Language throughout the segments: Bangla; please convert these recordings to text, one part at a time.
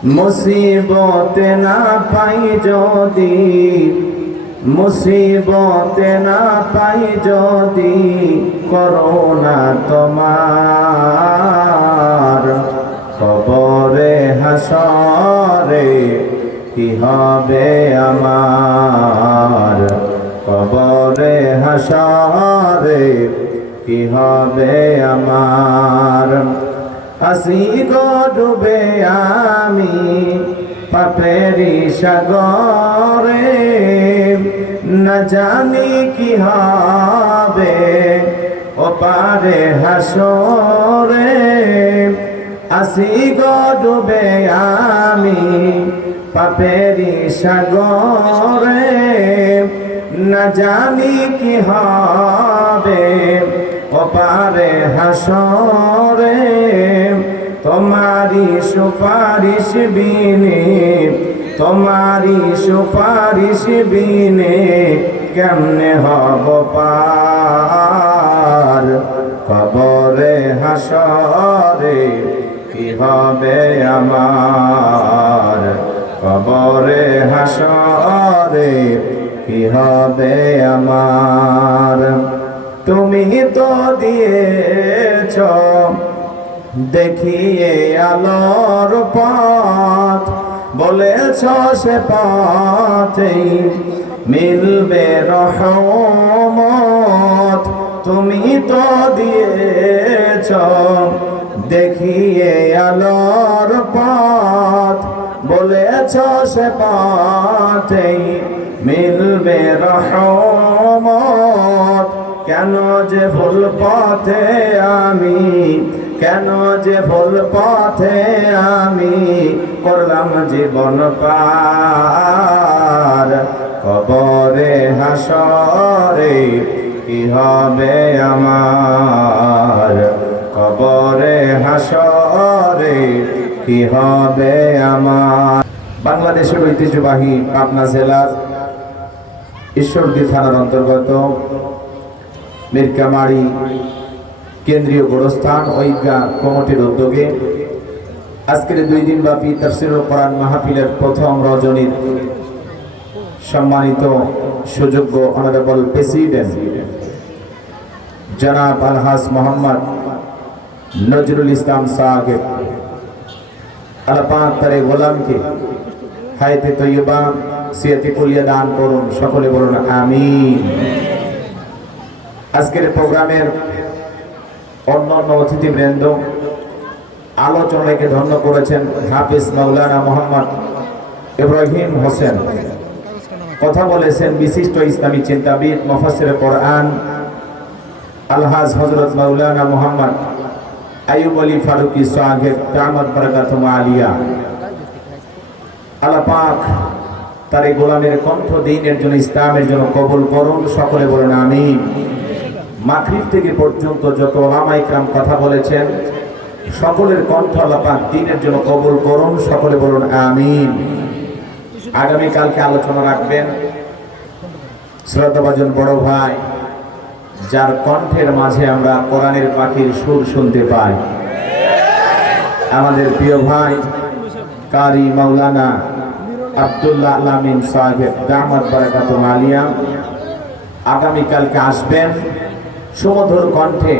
মুসিবতে না পাই যদি, মুসিবতে না পাই যদি করোনা তোমার, কবরে হাসরে কি হবে আমার, কবরে হাসরে কি হবে আমার। আসি গো ডুবে আমি পাপেরি সাগরে, না জানি কি হবে ওপারে হাসরে। আসি গো ডুবে আমি পাপেরি সাগরে, না জানি কি হবে ওপারে হাসরে। তোমারি সুপারিশ বিনে, তোমারি সুপারিশ বিনে কেমনে হব পার, কবরে হাসরে কি হবে আমার, কবরে হাসরে কি হবে আমার। তুমি তো দিয়েছ দেখিয়ে আলোর পথ, বলেছ সে পথেই মিলবে রহমত। তুমি তো দিয়েছ দেখিয়ে আলোর পথ, বলেছ সে পথেই মিলবে রহমত। কেন যে ভুল পথে আমি, কেন যে ভুল পথে আমি করলাম জীবন পার, কবরে হাসরে কি হবে আমার, কবরে হাসরে কি হবে আমার। বাংলাদেশের ঐতিহ্যবাহী পাবনা জেলার ঈশ্বরদী থানার অন্তর্গত মিরকামারি কেন্দ্রীয় গোরস্থান ঐক্য কমিটির উদ্যোগে আজকের 2 দিন ব্যাপী তাফসীরুল কোরআন মাহফিলের প্রথম রজনীর সম্মানিত সুযোগ্য অনারেবল প্রেসিডেন্ট জনাব আলহাজ মোহাম্মদ নজরুল ইসলাম সাহেব, আল্লাহ পাক তার গোলামকে হায়াতে তৈয়বা সিয়াতে কুলিয়া দান করুন, সকলে বলুন আমিন। আজকের প্রোগ্রামের অন্যান্য অতিথিবৃন্দ, আলোচনাকে ধন্য করেছেন হাফিজ মাওলানা মোহাম্মদ ইব্রাহিম হোসেন, কথা বলেছেন বিশিষ্ট ইসলামী চিন্তাবিদ মুফাসসিরে কোরআন আলহাজ হযরত মাওলানা মোহাম্মদ আইয়ুব আলী ফারুকী সাহেব দামাত বরকাতুহু আলিয়া। আল্লাহ পাক তার এই গোলামের কণ্ঠ দ্বীনের জন্য, ইসলামের জন্য কবুল করুন, সকলে বলুন আমিন। মাগরিব থেকে পর্যন্ত যত ওলামা ইকরাম কথা বলেছেন সকলের কণ্ঠ আল্লাহ পাক দ্বীনের জন্য কবুল করুন, সকলে বলুন আমিন। আগামী কালকে আলোচনা রাখবেন শ্রদ্ধাভাজন বড় ভাই, যার কণ্ঠের মাঝে আমরা কোরআনের পাখির সুর শুনতে পাই, আমাদের প্রিয় ভাই কারি মাওলানা আব্দুল্লাহ আলামিন সাহেব দামাত বরকাতুহু আলিয়া আগামীকালকে আসবেন। সুমধুর কণ্ঠে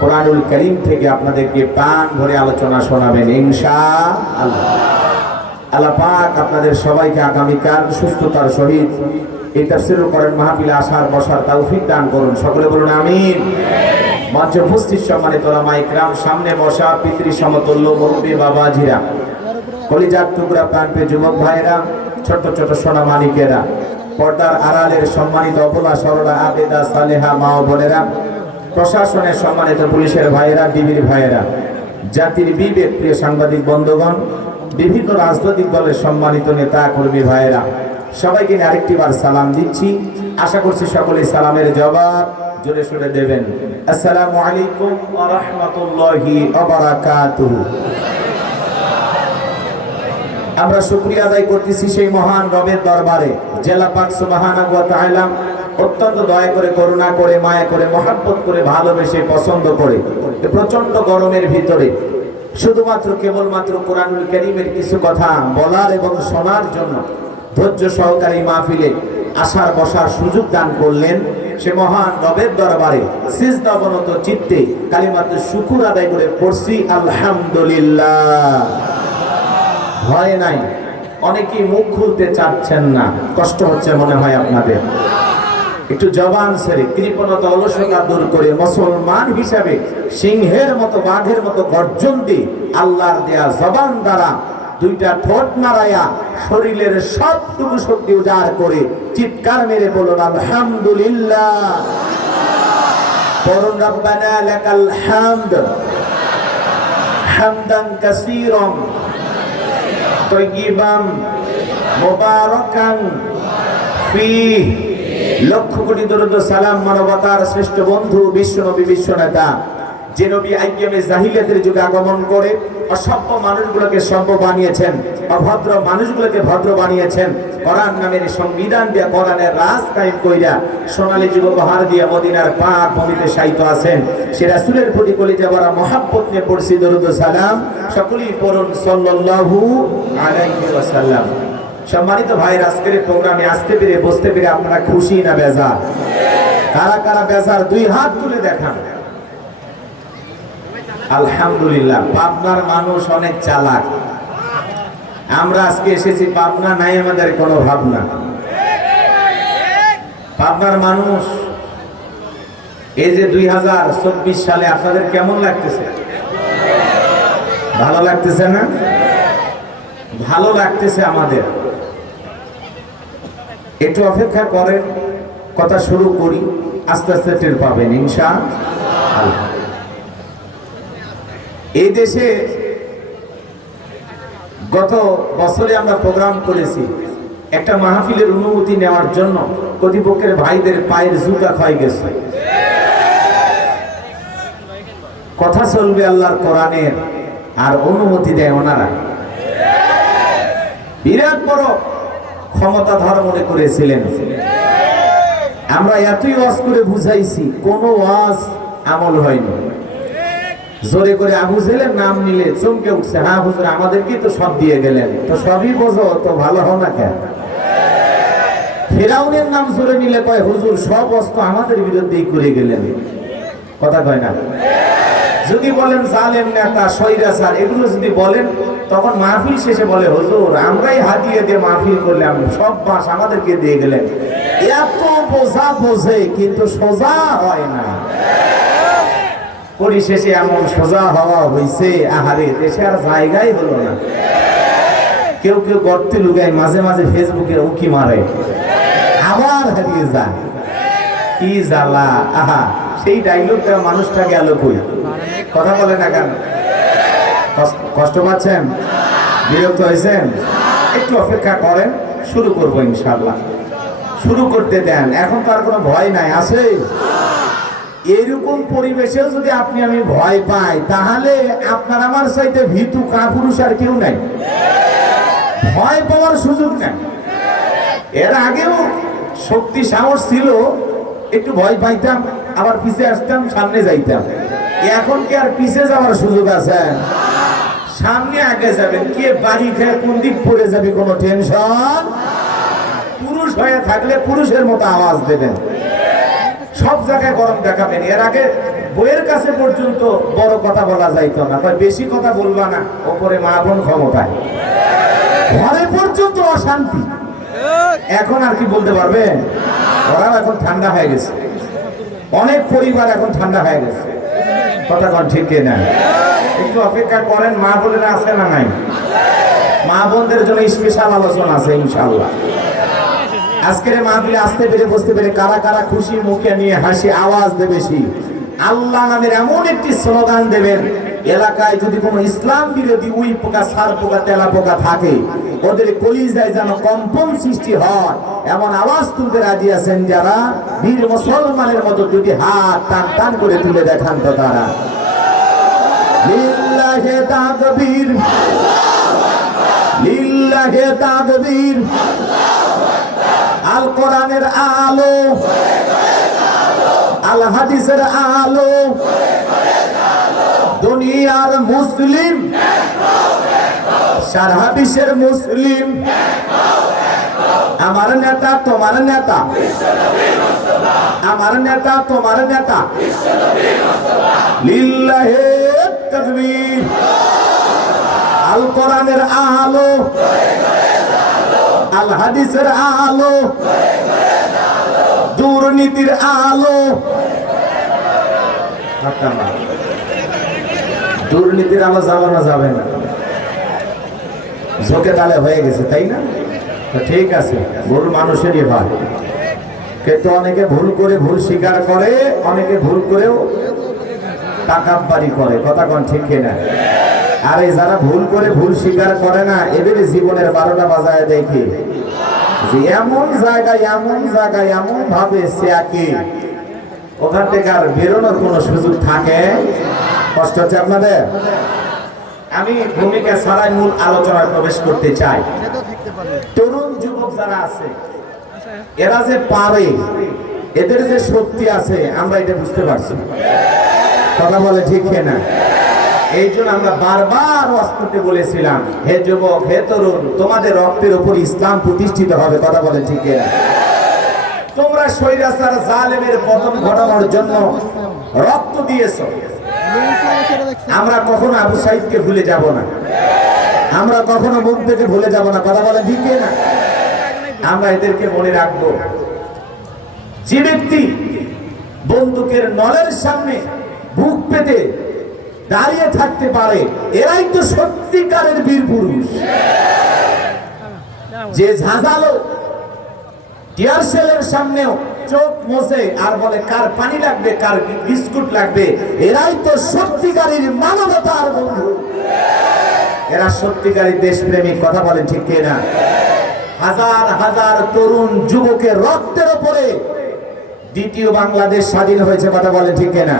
কোরআনুল কারীম থেকে আপনাদেরকে প্রাণ ভরে আলোচনা শোনাবেন ইনশাআল্লাহ। আল্লাহ পাক আপনাদের সবাইকে আগামীকাল সুস্থতার সহিত এই তাফসীরুল কোরআন মাহফিলে আসার বসার তৌফিক দান করুন, সকলে বলুন আমিন। মঞ্চে উপস্থিত সম্মানিত ওলামা ইকরাম, সামনে বসা পিতৃ সমতুল্য মুরব্বী বাবাজিরা, কলিজার টুকরা প্রাণপ্রিয় যুবক ভাইরা, ছোট ছোট সোনা মানিকেরা, পর্দার আড়ালের সম্মানিত অবলা সরলা আবেদা সালেহা মা ও বোনেরা, প্রশাসনের সম্মানিত পুলিশের ভাইয়েরা, ডিবির ভাইয়েরা, জাতির বিবেক প্রিয় সাংবাদিক বন্ধুগণ, বিভিন্ন রাজনৈতিক দলের সম্মানিত নেতা কর্মী ভাইয়েরা, সবাইকে আরেকটি বার সালাম দিচ্ছি। আশা করছি সকলে সালামের জবাব জোরে সোরে দেবেন। আসসালামু আলাইকুম ওয়া রাহমাতুল্লাহি ওয়া বারাকাতুহু। আমরা শুকরিয়া আদায় করতেছি সেই মহান রবের দরবারে, জেলা পাক সুবহানাহু ওয়া তাআলা অত্যন্ত দয়া করে, করুণা করে, মায়া করে, মহব্বত করে, ভালোবেসে, পছন্দ করে প্রচন্ড গরমের ভিতরে শুধুমাত্র কেবলমাত্র কোরআনুল কারীমের কিছু কথা বলার এবং শোনার জন্য ধৈর্য সহকারে মাহফিলে আসার বসার সুযোগ দান করলেন। সে মহান রবের দরবারে সিজদা অবনত চিত্তে কালিমাতুশ শুকর আদায় করে পড়ছি আলহামদুলিল্লাহ। ভয় নাই, অনেকেই মুখ খুলতে চাচ্ছেন না, কষ্ট হচ্ছে মনে হয় আপনাদের। একটু জবান ছেড়ে কৃপণতা অলসতা দূর করে মুসলমান হিসাবে সিংহের মতো বাঘের মতো গর্জন দিয়ে আল্লাহর দেয়া জবান দ্বারা দুইটা ঠোঁট নাড়ায়া শরীরের সবটুকু শক্তি উজাড় করে চিৎকার মেরে বলুন আলহামদুলিল্লাহ। পড়ুন রব্বানা লাকাল হামদ হামদান কাসীরান তাইয়িবান মুবারাকান ফীহি। লক্ষ কোটি দরুদ সালাম মানবতার শ্রেষ্ঠ বন্ধু বিশ্ব নবী বিশ্ব নেতা, যে নবী আইয়ামে জাহিলিয়াতের যুগে আগমন করে অসভ্য মানুষগুলোকে সভ্য বানিয়েছেন, অভদ্র মানুষগুলোকে ভদ্র বানিয়েছেন, কোরআন নামের সংবিধান দিয়ে কোরআনের রাজ কায়েম কইরা সোনালী যুগ উপহার দিয়ে মদিনার পাক ভূমিতে শায়িত আছেন। সে রাসূলের প্রতি কলিজা ভরা মহব্বত নিয়ে পড়ছি দরুদ সালাম। সকলেই পড়ুন সাল্লাল্লাহু আলাইহি ওয়াসাল্লাম। সম্মানিত ভাইয়ের, আজকের প্রোগ্রামে আসতে পেরে বসতে পেরে আপনারা খুশি না বেজার? কারা কারা বেজার দুই হাত তুলে দেখান। আলহামদুলিল্লাহ। পাবনার মানুষ অনেক চালাক। আমরা আজকে এসেছি, পাবনা নাই আমাদের কোনো ভাবনা। পাবনার মানুষ এই যে 2024 সালে আপনাদের কেমন লাগতেছে? ভালো লাগতেছে না? ভালো লাগতেছে আমাদের। একটু অপেক্ষা করেন, কথা শুরু করি, আস্তে আস্তে টের পাবেন ইনশাআল্লাহ। এই দেশে গত বছরে আমরা প্রোগ্রাম করেছি, একটা মাহফিলের অনুমতি নেওয়ার জন্য প্রতিপক্ষের ভাইদের পায়ের জুতা ক্ষয় গেছে। কথা চলবে আল্লাহর কোরআনের, আর অনুমতি দেয় ওনারা। বিরাট বড় ক্ষমতাধর মনে করেছিলেন। আমরা এতই ওয়াজ করে বুঝাইছি, কোনো ওয়াজ আমল হয়নি। জোরে করে আবু জেহেলের নাম নিলে চমকে উঠছে, হ্যাঁ হুজুর আমাদেরকে তো সব দিয়ে গেলেন, তো সবই বোঝো তো ভালো হও না কেন? ফেরাউনের নাম জোরে নিলে কয় হুজুর সব অস্ত্র আমাদের বিরুদ্ধেই করে গেলেন। কথা কয় না? যদি বলেন জালেম নেতা স্বৈরাচার এগুলো যদি বলেন, তখন মাহফিল শেষে বলে হুজুর আমরাই হাতিয়ে দিয়ে মাহফিল করলাম, সব বাস আমাদেরকে দিয়ে গেলেন। এত বোঝা বোঝে কিন্তু সোজা হয় না। পরিশেষে এমন সোজা হওয়া হয়েছে, আহারে দেশে আর জায়গাই হলো না। কেউ কেউ গর্তে লুকায়, মাঝে মাঝে ফেসবুকে উকি মারে, আবার হারিয়ে যায়। কি জ্বালা! আহা, সেই ডায়লগটা মানুষটা গেল কই? কথা বলে না কেন? কষ্ট পাচ্ছেন? বিরক্ত হয়েছেন? একটু অপেক্ষা করেন, শুরু করবো ইনশাআল্লাহ। শুরু করতে দেন, এখন তো আর কোনো ভয় নাই, আছে? এরকম পরিবেশেও যদি আপনি আমি ভয় পাই, তাহলে আপনার আমার চাইতে ভীতু কাপুরুষ আর কেউ নাই। ভয় পাওয়ার সুযোগ নাই। এর আগেও শক্তি সাহস ছিল, একটু ভয় পাইতাম, আবার পিছিয়ে আসতাম, সামনে যাইতাম। এখন কি আর পিছিয়ে যাওয়ার সুযোগ আছে? সামনে আগে যাবেন। কে বাড়ি খেয়ে কোন দিক পড়ে যাবে কোনো টেনশন। পুরুষ হয়ে থাকলে পুরুষের মতো আওয়াজ দেবেন, সব জায়গায় গরম দেখাবেন। এর আগে বইয়ের কাছে পর্যন্ত বড় কথা বলা যাইতো না, বেশি কথা বলবা না, ওপরে মা বোন ক্ষমতায়, ঘরে পর্যন্ত অশান্তি। এখন আর কি বলতে পারবেন? ওরাও এখন ঠান্ডা হয়ে গেছে, অনেক পরিবার এখন ঠান্ডা হয়ে গেছে। কথা কন ঠিক না? একটু অপেক্ষা করেন। মা বোনেরা আছে না নাই? মা বোনদের জন্য স্পেশাল আলোচনা আছে ইনশাআল্লাহ। আজকের মাহফিলে আসতে পেরে বসতে পেরে কারা কারা খুশি মুখে নিয়ে হাসি আওয়াজ দেবে, আল্লাহ নামের এমন একটি স্লোগান দেবেন, এলাকায় যদি কোনো ইসলাম বিরোধী উই পোকা, সার পোকা, তেলা পোকা থাকে, ওদের কলিজায় যেন কম্পন সৃষ্টি হয়, এমন আওয়াজ তুলতে রাজি আছেন যারা? বীর মুসলমানের মতো দুটি হাত টান টান করে তুলে দেখান তো তারা। লিল্লাহে তাকবীর, লিল্লাহে তাকবীর। আল কোরআনের আলো, আল হাদিসের আলো, দুনিয়া তুমি আর মুসলিম, সারা বিশ্বের মুসলিম। আমার নেতা তোমার নেতা, আমার নেতা তোমার নেতা। লিল্লাহে তাকবীর। আল কোরআনের আলো, আল হাদিসের আলো, দুর্নীতির আলো। দুর্নীতির আলো জ্বালানো যাবে না, ঝোঁকে তালে হয়ে গেছে, তাই না? তো ঠিক আছে, ভুল মানুষেরই হয়, কিন্তু অনেকে ভুল করে ভুল স্বীকার করে, অনেকে ভুল করেও তাকাব্বারি করে। কথা কোন ঠিক কিনা? আর এই যারা ভুল করে ভুল স্বীকার করে না, এদের জীবনের 12টা বাজায় দেখে যে এমন জায়গায় এমন ভাবে সে আঁকে, ওখান থেকে আর বেরোনোর কোনো সুযোগ থাকে। কষ্ট হচ্ছে আপনাদের? আমি ভূমিকা ছাড়াই মূল আলোচনায় প্রবেশ করতে চাই। তরুণ যুবক যারা আছে, এরা যে পারে, এদের যে শক্তি আছে, আমরা এটা বুঝতে পারছি। কথা বলে ঠিক না? এই জন্য আমরা বারবার ওয়াজ করতে বলেছিলাম, হে যুবক, হে তরুণ, তোমাদের রক্তের উপর ইসলাম প্রতিষ্ঠিত হবে। কথা বলে ঠিক না? তোমরা স্বৈরাচার জালেমের পতন ঘটানোর জন্য রক্ত দিয়েছো। আমরা কখনো আবু সাইদকে ভুলে যাব না, আমরা কখনো মুখ থেকে ভুলে যাব না। কথা বলে ঠিক না? আমরা এদেরকে মনে রাখবো। যে ব্যক্তি বন্দুকের নলের সামনে বুক পেতে দাঁড়িয়ে থাকতে পারে, এরাই তো সত্যিকারের বীর পুরুষ। যে ঝাঁঝালো টিয়ার সেলের সামনেও চোখ মোছে আর বলে কার পানি লাগবে, কার বিস্কুট লাগবে, এরাই তো সত্যিকারের মানবতার বন্ধু, এরা সত্যিকারের দেশপ্রেমিক। কথা বলেন ঠিক কিনা? হাজার হাজার তরুণ যুবকের রক্তের উপরে দ্বিতীয় বাংলাদেশ স্বাধীন হয়েছে। কথা বলেন ঠিক কিনা?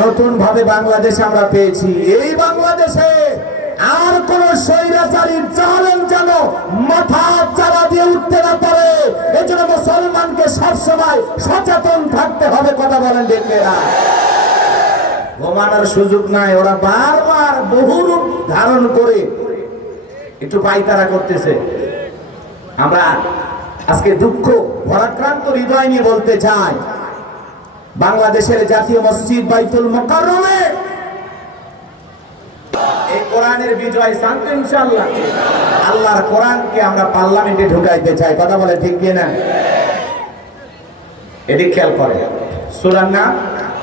নতুন ভাবে বাংলাদেশ আমরা পেয়েছি। এই বাংলাদেশে আর কোন স্বৈরাচারীর জালেম যেন মাথা চারা দিয়ে উঠতে না পারে, এজন্য মুসলমানকে সবসময় সচেতন থাকতে হবে। কথা বলেন ঠিক কিনা? ঘুমানোর সুযোগ নাই, ওরা বারবার বহু রূপ ধারণ করে একটু পাইতারা করতেছে। আমরা আজকে দুঃখ ভরাক্রান্ত হৃদয় নিয়ে বলতে চাই, বাংলাদেশের জাতীয় মসজিদ বাইতুল মুকাররমে এই কোরআনের বিজয় শান্তি ইনশাআল্লাহ। আল্লাহর কোরআনকে আমরা পার্লামেন্টে ঢুকাইতে চাই। কথা বলে ঠিক কিনা? এদিক খেয়াল করে। সূরার নাম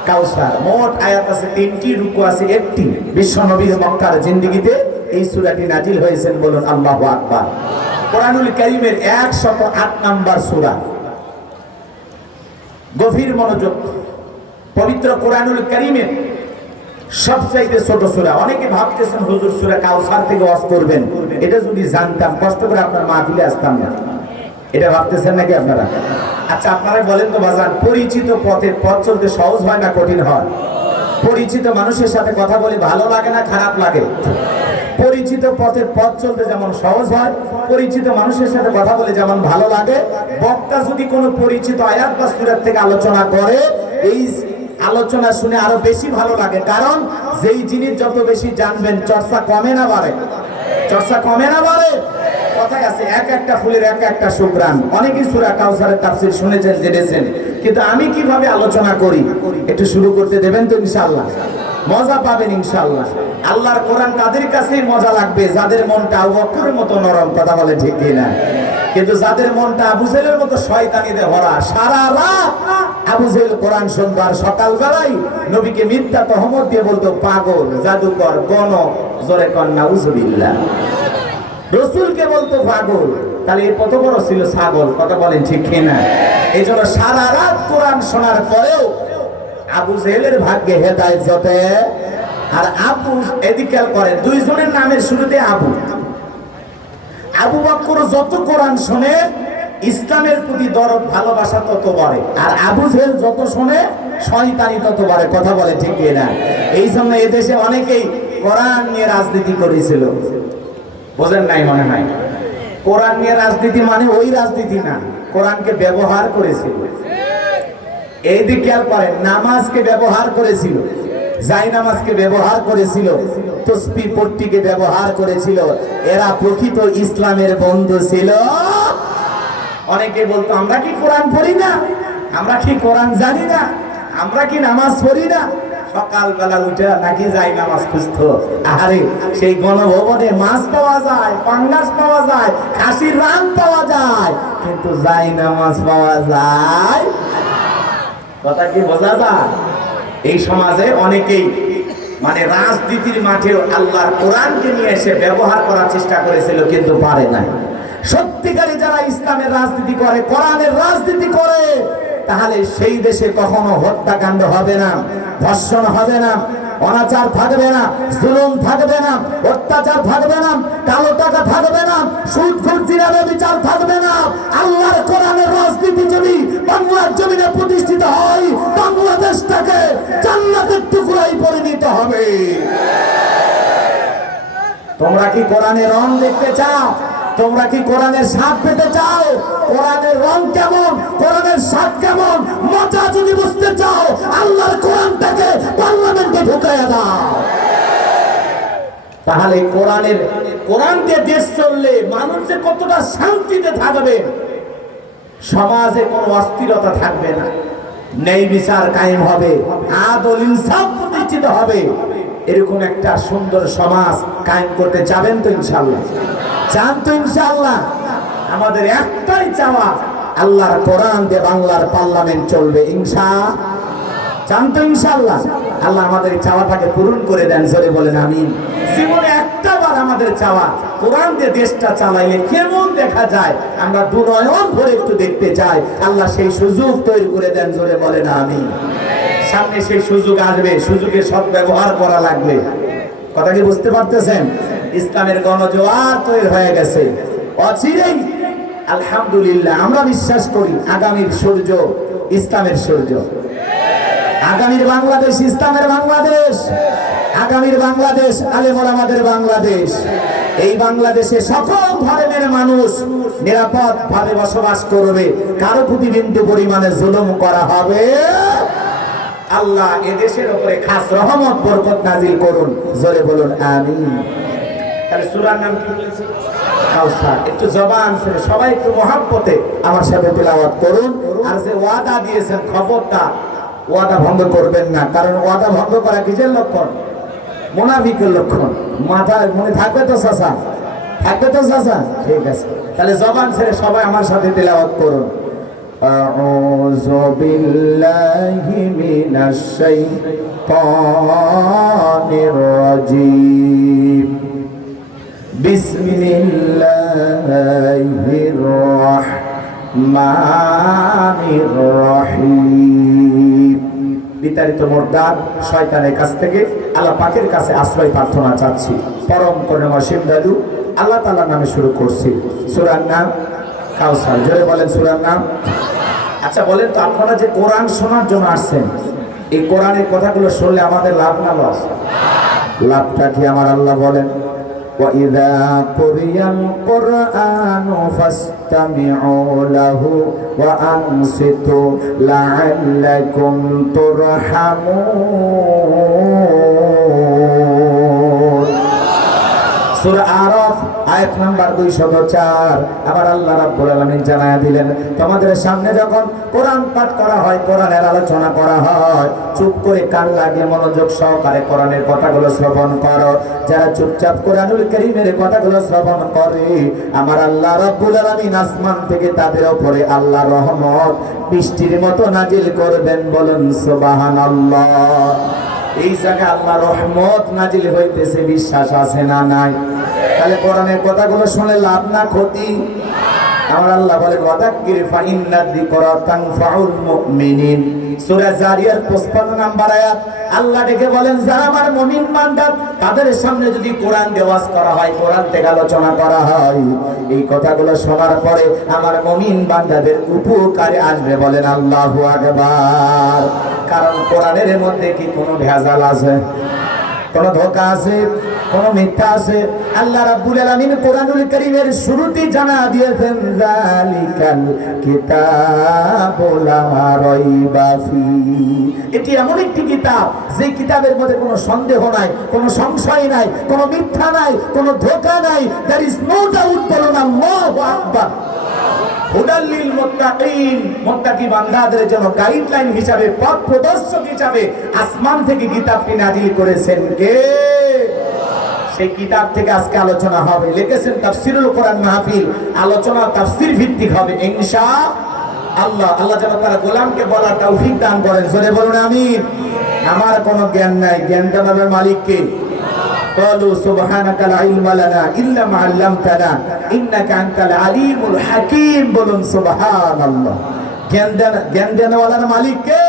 কাউসার। মোট আয়াত আছে 3টি, রুকু আছে 1টি। বিশ্ব নবীর মক্কার জিন্দেগিতে এই সূরাটি নাজিল হয়েছেন, বলুন আল্লাহু আকবার। কোরআনুল কারীমের 108 নম্বর সূরা। গভীর মনোযোগ। পবিত্র কোরআনুল কারীমের সবচাইতে ছোট সূরা। অনেকে ভাবতেছেন হুজুর সূরা কাউসার থেকে ওয়াজ করবেন, এটা যদি জানতাম কষ্ট করে আপনার মাহফিলে আসতাম না, এটা ভাবতেছেন নাকি আপনারা? আচ্ছা আপনারা বলেন তো বাজান, পরিচিত পথে পথ চলতে সহজ হয় না কঠিন হয়? পরিচিত মানুষের সাথে কথা বলে ভালো লাগে না খারাপ লাগে? পরিচিত পথে পথ চলতে যেমন সহজ হয়, পরিচিত মানুষের সাথে কথা বলে যেমন ভালো লাগে। বক্তা যদি কোনো পরিচিত আয়াত বা সূরা থেকে আলোচনা করে, এই আলোচনা শুনে আরো বেশি ভালো লাগে। কারণ যেই জিনিস যত বেশি জানবেন, চর্চা কমে না বাড়ে? চর্চা কমে না বাড়ে? কথায় আছে এক একটা ফুলের এক একটা সুঘ্রাণ। অনেকেই সূরা কাউসারের তাফসীর শুনেছেন, জেনেছেন, কিন্তু আমি কিভাবে আলোচনা করি একটু শুরু করতে দেবেন তো? ইনশাআল্লাহ মজা পাবেন ইনশাআল্লাহ। আল্লাহর কোরআন তাদের কাছেই মজা লাগবে যাদের মনটা আবু বকরের মতো নরম। কথা বলে ঠিক কিনা? কিন্তু যাদের মনটা আবু জেহেলের মতো শয়তানিতে ভরা, সারা রাত আবু জেহেল কোরআন শুনতো আর সকালবেলায় নবীকে মিথ্যা তহমত দিয়ে বলতো পাগল, জাদুকর, গণক, জোরে কর নাউজুবিল্লাহ। রাসূলকে বলতো পাগল, তাহলে এই কত বড় ছিল ছাগল। কথা বলেন ঠিক কিনা? এই জন্য সারা রাত কোরআন শোনার পরেও আবু জেহেলের ভাগ্যে হেদায়েত জোটে। আর আবু এদিকাল করেন, দুইজনের নামের শুরুতে আবু। আবু বকর যত কোরআন শোনে, ইসলামের প্রতি দরদ ভালোবাসা তত বাড়ে, আর আবু জেহেল যত শোনে, শয়তানি তত বাড়ে। কথা বলে ঠিক কিনা? এই জন্য এদেশে অনেকেই কোরআন নিয়ে রাজনীতি করেছিল। বোঝেন নাই মনে হয়? কোরআন নিয়ে রাজনীতি মানে ওই রাজনীতি না, কোরআনকে ব্যবহার করেছিল। এই দিকে খেয়াল করেন, নামাজকে ব্যবহার করেছিল, জায়নামাজকে ব্যবহার করেছিল, তসবিহ পট্টিকে ব্যবহার করেছিল। এরা প্রকৃত ইসলামের বন্ধু ছিল। অনেকে বলতো আমরা কি কোরআন পড়ি না, আমরা কি কোরআন জানি না, আমরা কি নামাজ পড়ি না। সকালবেলা উঠে নাকি যাই নামাজ খুঁজতো। আরে সেই গণভবনে মাছ পাওয়া যায়, পাঙ্গাস পাওয়া যায়, খাসির রান পাওয়া যায়, কিন্তু যাই নামাজ পাওয়া যায়। কথা কি বোঝা যায়? এই সমাজে অনেকেই মানে রাজনীতির মাঠে আল্লাহর কোরআনকে নিয়ে এসে ব্যবহার করার চেষ্টা করেছিল, কিন্তু পারে নাই। সত্যিকারী যারা ইসলামের রাজনীতি করে, কোরআনের রাজনীতি করে, তাহলে সেই দেশে কখনো হত্যাকাণ্ড হবে না, ধর্ষণ হবে না, অনাচার থাকবে না, জুলুম থাকবে না, অত্যাচার থাকবে না, কালো টাকা থাকবে না, সুদ ঘুষ জিনাবে বিচার থাকবে না। আল্লাহর কোরআনের রাজনীতি যদি বাংলার জমিনে প্রতিষ্ঠিত হয়, বাংলাদেশটাকে জান্নাতের টুকরায় পরিণত হবে। তোমরা কি কোরআনের রং দেখতে চাও? তোমরা কি কোরআনের স্বাদ পেতে চাও? কোরআনের রং কেমন, কোরআনের স্বাদ কেমন, মজা যদি বুঝতে চাও, আল্লাহর কোরআনটাকে পার্লামেন্টে ঢুকাইয়া দাও। তাহলে কোরআন দিয়ে দেশ চললে মানুষ যে কতটা শান্তিতে থাকবে, সমাজে কোনো অস্থিরতা থাকবে না, ন্যায় বিচার কায়েম হবে, আদল ইনসাফ প্রতিষ্ঠিত হবে। এরকম একটা সুন্দর সমাজ কায়েম করতে চাবেন তো ইনশাআল্লাহ? চান তো ইনশাআল্লাহ? আমাদের একটাই চাওয়া, আল্লাহর কোরআন দিয়ে বাংলার পার্লামেন্ট চলবে ইনশাআল্লাহ। চান তো ইনশাআল্লাহ? আল্লাহ আমাদের চাওয়াটাকে পূরণ করে দেন, জোরে বলেন আমিন। জীবনে একটা বার আমাদের চাওয়া, কোরআন দিয়ে দেশটা চালাইলে কেমন দেখা যায়, আমরা দুনয়ন ভরে একটু দেখতে চাই। আল্লাহ সেই সুযোগ তৈরি করে দেন, জোরে বলেন আমিন। সামনে সেই সুযোগ আসবে, সুযোগের সদ্ব্যবহার করা লাগবে। কথা কি বুঝতে পারতেছেন? ইসলামের গণজোয়ার তৈরি হয়ে গেছে অচিরেই। আলহামদুলিল্লাহ, আমরা বিশ্বাস করি আগামীর সূর্য ইসলামের সূর্য, আগামীর বাংলাদেশ ইসলামের বাংলাদেশ, আগামীর বাংলাদেশ আলেম ওলামাদের বাংলাদেশ। এই বাংলাদেশে সকল ধর্মের মানুষ নিরাপদ ভাবে বসবাস করবে, কারো প্রতি বিন্দু পরিমাণে জুলুম করা হবে। আল্লাহ এদেশের উপরে খাস রহমত বরকত নাজিল করুন, জোরে বলুন আমিন। তাহলে সূরার নাম কি বলেছে? কাউসার। একটু জবান ছেড়ে সবাই একটু মহাব্বতে আমার সাথে তেলাওয়াত করুন। আর যে ওয়াদা দিয়েছেন, খবরদার ওয়াদা ভঙ্গ করবেন না, কারণ ওয়াদা ভঙ্গ করা কিসের লক্ষণ? মুনাফিকের লক্ষণ। মাথায় মনে থাকবে তো চাচা? থাকবে তো চাচা? ঠিক আছে, তাহলে জবান ছেড়ে সবাই আমার সাথে তেলাওয়াত করুন। আউযু বিল্লাহি মিনাশ শাইতানির রাজীম। বিসমিল্লাহির রাহমানির রহিম। বিতাড়িত মুরদাদ শয়তানের কাছ থেকে আল্লাহ পাকের কাছে আশ্রয় প্রার্থনা চাচ্ছি। পরম করুণাময় সিন্ধু আল্লাহ তাআলার নামে শুরু করছি। সূরার নাম কাউসার। জোরে বলেন সূরার নাম। আচ্ছা বলেন তো, আপনারা যে কোরআন শোনার জন্য আসছেন, এই কোরআনের কথাগুলো শুনলে আমাদের লাভ না লস? লাভটা কি আমার আল্লাহ বলেন, وَإِذَا قُرِئَ الْقُرْآنُ فَاسْتَمِعُوا لَهُ وَأَنصِتُوا لَعَلَّكُمْ تُرْحَمُونَ। সূরা আরাফ আয়াত নাম্বার 204। আমার আল্লাহ রাব্বুল আলামিন জানায়া দিলেন, তোমাদের সামনে যখন কোরআন পাঠ করা হয়, কোরআনের আলোচনা করা হয়, চুপ করে কান লাগিয়ে মনোযোগ সহকারে কোরআনের কথাগুলো শ্রবণ করো। যারা চুপচাপ কোরআনুল কারীমের কথাগুলো শ্রবণ করে, আমার আল্লাহ রাব্বুল আলামিন আসমান থেকে তাদের উপরে আল্লাহর রহমত বৃষ্টির মতো নাজিল করবেন। বলুন সুবহানাল্লাহ। এই জায়গায় আল্লাহ রহমত নাজিল হইতেছে, বিশ্বাস আছে না নাই? তাহলে কোরআনের কথাগুলো শুনে লাভ না ক্ষতি? আমার আল্লাহ বলে ওয়াদাক্কির ফাইন্নাদ যিকরা তানফাউল মুমিনিন। সূরা জারিয়ার 55 নম্বর আয়াত। আল্লাহ ডেকে বলেন, যারা আমার মুমিন বান্দা, তাদের সামনে যদি কোরআন দেওয়াজ করা হয়, কোরআন থেকে আলোচনা করা হয়, এই কথাগুলো শোনার পরে আমার মুমিন বান্দাদের উপকারে আসবে। বলেন আল্লাহু আকবার। কারণ কোরআনের মধ্যে কি কোনো ভেজাল আছে? কোন ধোঁকা আছে, কোন মিথ্যা আছে? আল্লাহ রাব্বুল আলামিন কোরআনুল কারীমের শুরুতেই জানা দিয়েছেন যালিকাল কিতাবু লা রাইবা ফি। এটি এমন একটি কিতাব যে কিতাবের মধ্যে কোনো সন্দেহ নাই, কোনো সংশয় নাই, কোনো মিথ্যা নাই, কোনো ধোঁকা নাই। There is no doubt. বলুন আল্লাহু আকবার। হুদাল লিল মুত্তাকিন, মুত্তাকি বান্দাদের জন্য গাইডলাইন হিসাবে, পথ প্রদর্শক হিসাবে আসমান থেকে কিতাবটি নাজিল করেছেন কে? সেই কিতাব থেকে আজকে আলোচনা হবে। লিখেছেন তাফসীরুল কোরআন মাহফিল, আলোচনা তাফসীর ভিত্তিক হবে ইনশাআল্লাহ। আল্লাহ যেন তার গোলামকে বলার তৌফিক দান করেন। জোরে বলুন আমিন। আমার কোনো জ্ঞান নাই, জ্ঞান জানার মালিক কে? قالوا سبحانك لا علم لنا إلا ما علمتنا إنك أنت العليم الحكيم। বলুন সুবহানাল্লাহ। জ্ঞান দেওয়ার মালিক কে?